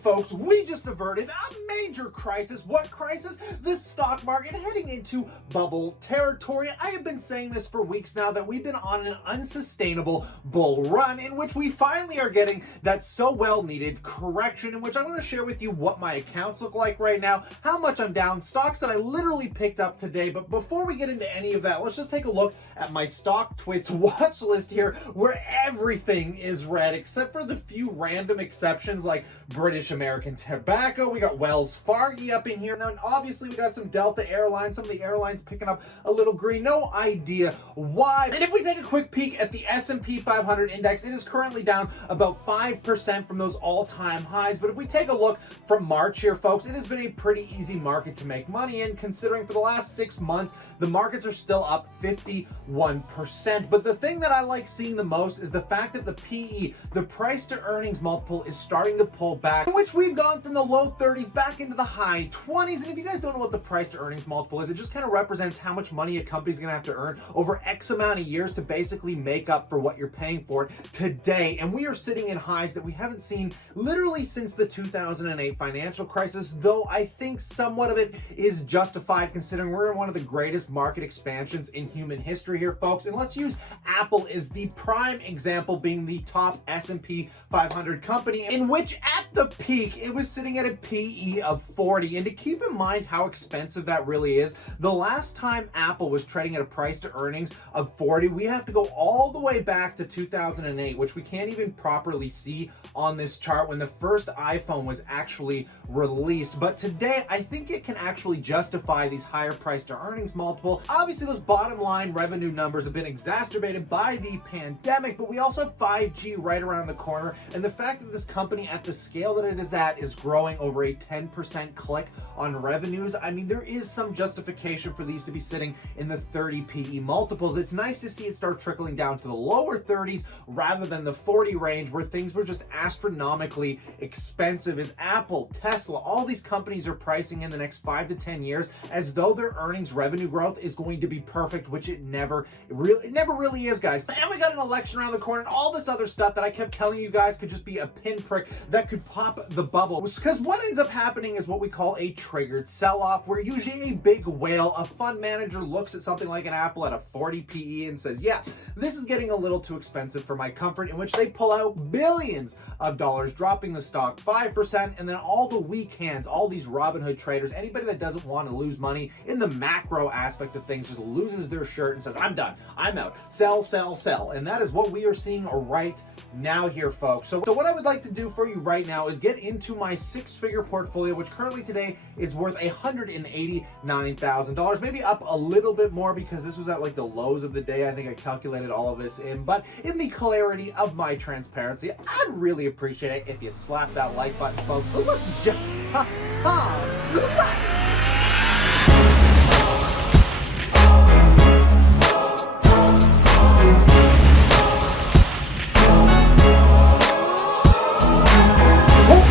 folks, we just averted a major crisis. What crisis? The stock market heading into bubble territory. I have been saying this for weeks now that we've been on an unsustainable bull run in which we finally are getting that so well needed correction, in which I'm going to share with you what my accounts look like right now, how much I'm down, stocks that I literally picked up today. But before we get into any of that, let's just take a look at my stock twits watch list here, where everything is red except for the few random exceptions like British American Tobacco. We got Wells Fargo up in here. Now, obviously, we got some Delta Airlines, some of the airlines picking up a little green. No idea why. And if we take a quick peek at the S&P 500 index, it is currently down about 5% from those all-time highs. But if we take a look from March here, folks, it has been a pretty easy market to make money in, considering for the last 6 months, the markets are still up 51%. But the thing that I like seeing the most is the fact that the PE, the price to earnings multiple, is starting to pull back, in which we've gone from the low 30s back into the high 20s. And if you guys don't know what the price to earnings multiple is, it just kind of represents how much money a company's going to have to earn over X amount of years to basically make up for what you're paying for it today. And we are sitting in highs that we haven't seen literally since the 2008 financial crisis, though I think somewhat of it is justified considering we're in one of the greatest market expansions in human history here, folks. And let's use Apple as the prime example, being the top S&P 500 company, in which at the peak it was sitting at a PE of 40. And to keep in mind how expensive that really is, the last time Apple was trading at a price to earnings of 40, we have to go all the way back to 2008, which we can't even properly see on this chart, when the first iPhone was actually released. But today, I think it can actually justify these higher price to earnings multiple. Obviously, those bottom line revenue numbers have been exacerbated by the pandemic, but we also have 5G right around the corner. And the fact that this company at the scale that it is at is growing over a 10% click on revenues, I mean, there is some justification for these to be sitting in the 30 PE multiples. It's nice to see it start trickling down to the lower 30s rather than the 40 range, where things were just astronomically expensive. As Apple, Tesla, all these companies are pricing in the next 5 to 10 years as though their earnings revenue growth is going to be perfect, which it never really is, guys. And we got an election around the corner and all this other stuff that I kept telling you guys could just be a pinprick that could pop the bubble. Because what ends up happening is what we call a triggered sell-off, where usually a big whale, a fund manager, looks at something like an Apple at a 40 PE and says, yeah, this is getting a little too expensive for my comfort, in which they pull out billions of dollars, dropping the stock 5%. And then all the weak hands, all these Robinhood traders, anybody that doesn't want to lose money in the macro aspect of things, just loses their shirt and says, I'm done, I'm out, sell, sell, sell. And that is what we are seeing right now here, folks. So what I would like to do for you right now is get into my 6-figure portfolio, which currently today is worth $189,000, maybe up a little bit more because this was at like the lows of the day. I think I calculated all of this in, but in the clarity of my transparency, I'd really appreciate it if you slap that like button, folks. But let's just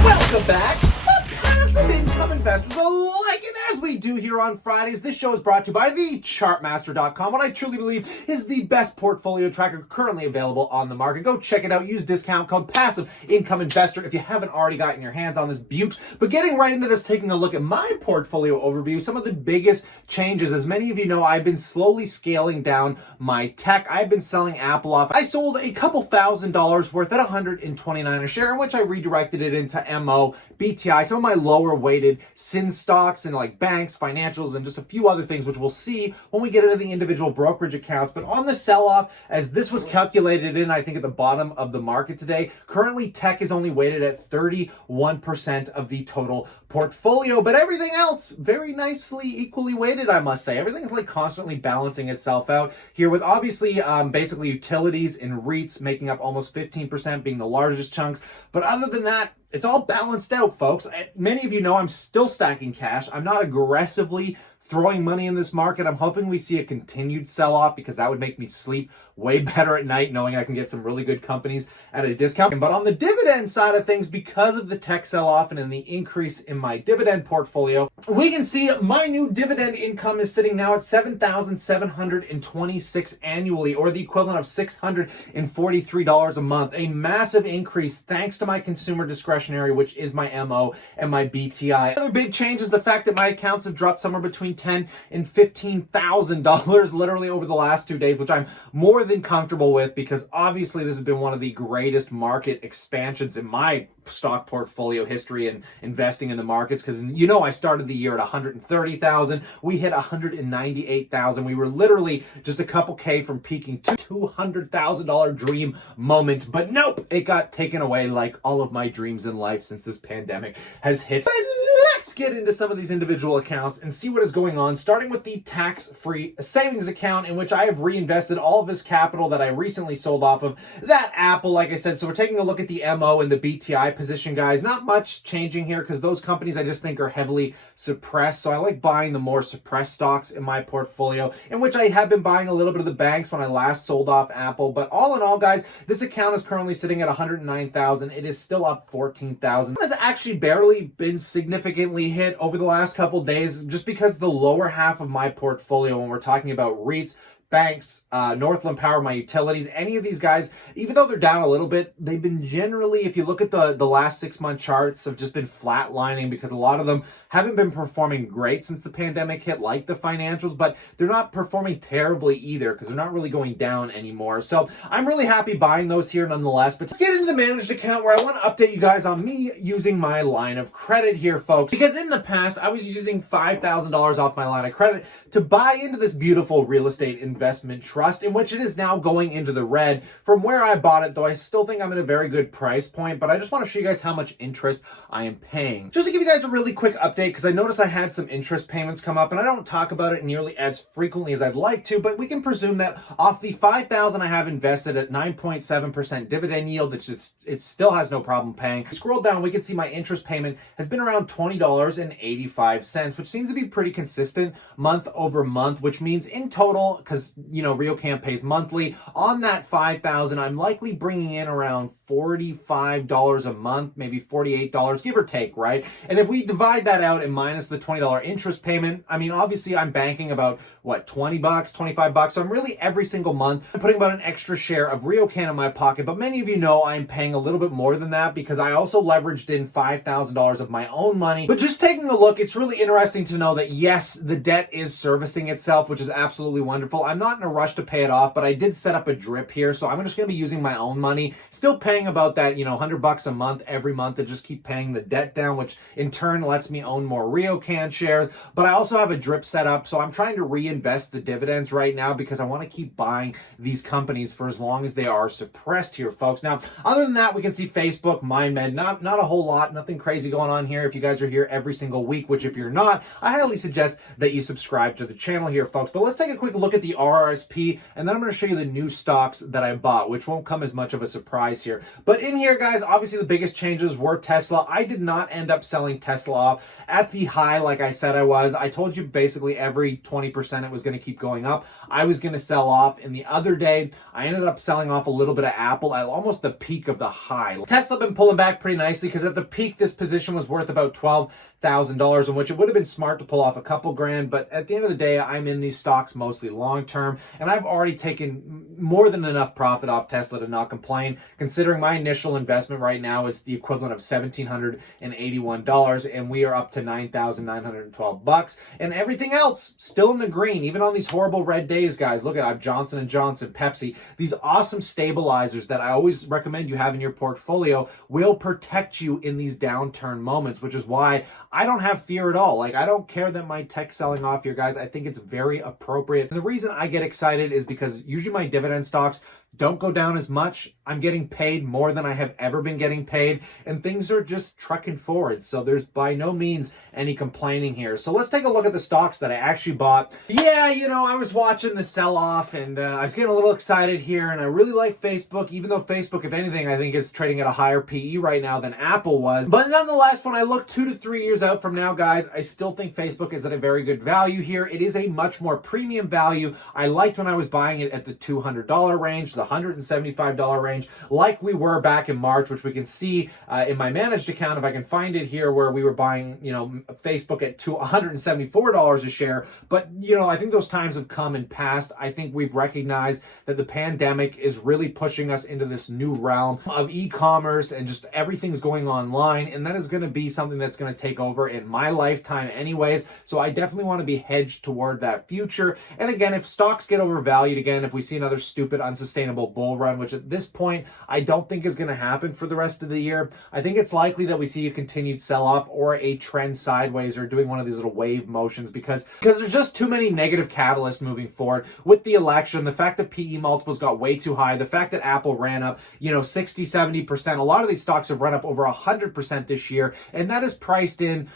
welcome back, passive income investors alike. And as we do here on Fridays, this show is brought to you by thechartmaster.com, what I truly believe is the best portfolio tracker currently available on the market. Go check it out. Use discount code passive income investor if you haven't already gotten your hands on this beaut. But getting right into this, taking a look at my portfolio overview, some of the biggest changes. As many of you know, I've been slowly scaling down my tech. I've been selling Apple off. I sold a couple $1,000s worth at $129 a share, in which I redirected it into MO, BTI, some of my lower weighted sin stocks and like banks, financials, and just a few other things, which we'll see when we get into the individual brokerage accounts. But on the sell-off, as this was calculated in, I think at the bottom of the market today, currently tech is only weighted at 31% of the total portfolio, but everything else very nicely equally weighted, I must say. Everything is like constantly balancing itself out here, with obviously basically utilities and REITs making up almost 15%, being the largest chunks. But other than that, it's all balanced out, folks. Many of you know I'm still stacking cash. I'm not aggressively throwing money in this market. I'm hoping we see a continued sell-off because that would make me sleep way better at night knowing I can get some really good companies at a discount. But on the dividend side of things, because of the tech sell-off and in the increase in my dividend portfolio, we can see my new dividend income is sitting now at $7,726 annually, or the equivalent of $643 a month. A massive increase thanks to my consumer discretionary, which is my MO, and my BTI. Another big change is the fact that my accounts have dropped somewhere between $10,000 and $15,000 literally over the last 2 days, which I'm more than comfortable with, because obviously this has been one of the greatest market expansions in my stock portfolio history and investing in the markets, because I started the year at 130,000. We hit 198,000. We were literally just a couple K from peaking to $200,000 dream moment, but nope, it got taken away like all of my dreams in life since this pandemic has hit. So let's get into some of these individual accounts and see what is going on, starting with the tax-free savings account, in which I have reinvested all of this capital that I recently sold off of that Apple, like I said. So we're taking a look at the MO and the BTI position, guys. Not much changing here because those companies I just think are heavily suppressed. So I like buying the more suppressed stocks in my portfolio, in which I have been buying a little bit of the banks when I last sold off Apple. But all in all, guys, this account is currently sitting at 109,000. It is still up 14,000. It has actually barely been significantly hit over the last couple days, just because the lower half of my portfolio, when we're talking about REITs, banks, Northland Power, my utilities, any of these guys, even though they're down a little bit, they've been generally, if you look at the last 6-month charts, have just been flatlining, because a lot of them haven't been performing great since the pandemic hit, like the financials, but they're not performing terribly either, because they're not really going down anymore. So I'm really happy buying those here nonetheless. But let's get into the managed account, where I want to update you guys on me using my line of credit here, folks, because in the past I was using $5,000 off my line of credit to buy into this beautiful real estate investment trust, in which it is now going into the red from where I bought it, though I still think I'm at a very good price point. But I just want to show you guys how much interest I am paying. Just to give you guys a really quick update, because I noticed I had some interest payments come up, and I don't talk about it nearly as frequently as I'd like to, but we can presume that off the $5,000 I have invested at 9.7% dividend yield, it still has no problem paying. Scroll down, we can see my interest payment has been around $20.85, which seems to be pretty consistent month over month, which means in total, because RioCan pays monthly, on that $5,000 I'm likely bringing in around $45 a month, maybe $48, give or take, right? And if we divide that out and minus the $20 interest payment, I mean, obviously I'm banking about, what, $20, $25? So I'm really every single month putting about an extra share of RioCan in my pocket. But many of you know I'm paying a little bit more than that, because I also leveraged in $5,000 of my own money. But just taking a look, it's really interesting to know that yes, the debt is servicing itself, which is absolutely wonderful. I'm not in a rush to pay it off, but I did set up a drip here, so I'm just going to be using my own money, still paying about that, $100 a month every month to just keep paying the debt down, which in turn lets me own more RioCan shares. But I also have a drip set up, so I'm trying to reinvest the dividends right now, because I want to keep buying these companies for as long as they are suppressed here, folks. Now, other than that, we can see Facebook, MindMed, not a whole lot, nothing crazy going on here. If you guys are here every single week, which if you're not, I highly suggest that you subscribe to the channel here, folks. But let's take a quick look at the RRSP, and then I'm going to show you the new stocks that I bought, which won't come as much of a surprise here. But in here, guys, obviously the biggest changes were Tesla. I did not end up selling Tesla off at the high like I said I was. I told you basically every 20% it was going to keep going up. I was going to sell off. And the other day, I ended up selling off a little bit of Apple at almost the peak of the high. Tesla been pulling back pretty nicely, because at the peak, this position was worth about $12,000, in which it would have been smart to pull off a couple grand. But at the end of the day, I'm in these stocks mostly long term, and I've already taken more than enough profit off Tesla to not complain, considering my initial investment right now is the equivalent of $1,781, and we are up to $9,912, and everything else still in the green, even on these horrible red days, guys. Look at, I have Johnson & Johnson, Pepsi, these awesome stabilizers that I always recommend you have in your portfolio will protect you in these downturn moments, which is why I don't have fear at all. Like, I don't care that my tech's selling off here, guys. I think it's very appropriate. And the reason I get excited is because usually my dividend stocks don't go down as much. I'm getting paid more than I have ever been getting paid, and things are just trucking forward. So there's by no means any complaining here. So let's take a look at the stocks that I actually bought. Yeah, I was watching the sell-off, and I was getting a little excited here, and I really like Facebook, even though Facebook, if anything, I think is trading at a higher PE right now than Apple was. But nonetheless, when I look 2 to 3 years out from now, guys, I still think Facebook is at a very good value here. It is a much more premium value. I liked when I was buying it at the $200 range, the $175 range, like we were back in March, which we can see in my managed account, if I can find it here, where we were buying, Facebook at $174 a share. But, I think those times have come and passed. I think we've recognized that the pandemic is really pushing us into this new realm of e-commerce, and just everything's going online. And that is going to be something that's going to take over in my lifetime anyways. So I definitely want to be hedged toward that future. And again, if stocks get overvalued again, if we see another stupid, unsustainable bull run, which at this point, I don't think is going to happen for the rest of the year, I think it's likely that we see a continued sell-off or a trend sideways, or doing one of these little wave motions, because there's just too many negative catalysts moving forward with the election, the fact that PE multiples got way too high, the fact that Apple ran up, 60, 70%. A lot of these stocks have run up over 100% this year, and that is priced in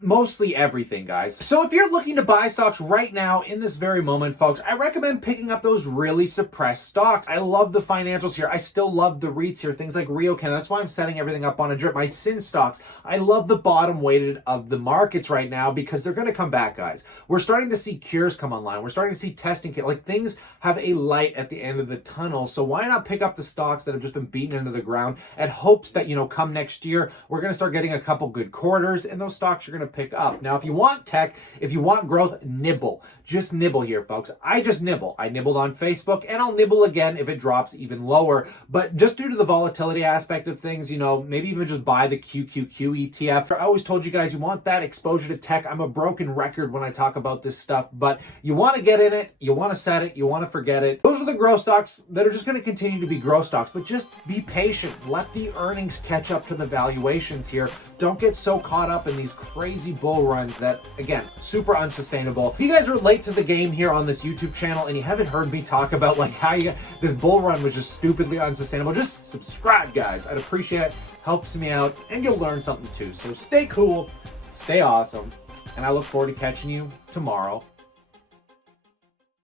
mostly everything, guys. So if you're looking to buy stocks right now in this very moment, folks, I recommend picking up those really suppressed stocks. I love the financials here. I still love the REITs here, things like RioCan. That's why I'm setting everything up on a drip. My sin stocks, I love the bottom weighted of the markets right now, because they're going to come back, guys. We're starting to see cures come online. We're starting to see testing kit. Like, things have a light at the end of the tunnel. So why not pick up the stocks that have just been beaten into the ground at hopes that, come next year, we're going to start getting a couple good quarters, and those stocks are going to pick up. Now, if you want tech, if you want growth, nibble. Just nibble here, folks. I just nibble. I nibbled on Facebook, and I'll nibble again if it drops even lower. But just due to the volatility aspect of things, maybe even just buy the QQQ ETF. I always told you guys, you want that exposure to tech. I'm a broken record when I talk about this stuff, but you want to get in it, you want to set it, you want to forget it. Those are the growth stocks that are just going to continue to be growth stocks, but just be patient. Let the earnings catch up to the valuations here. Don't get so caught up in these crazy bull runs that, again, super unsustainable. If you guys are late to the game here on this YouTube channel and you haven't heard me talk about how this bull run was just stupidly unsustainable, just subscribe, guys. I'd appreciate it. Helps me out, and you'll learn something too. So stay cool, stay awesome, and I look forward to catching you tomorrow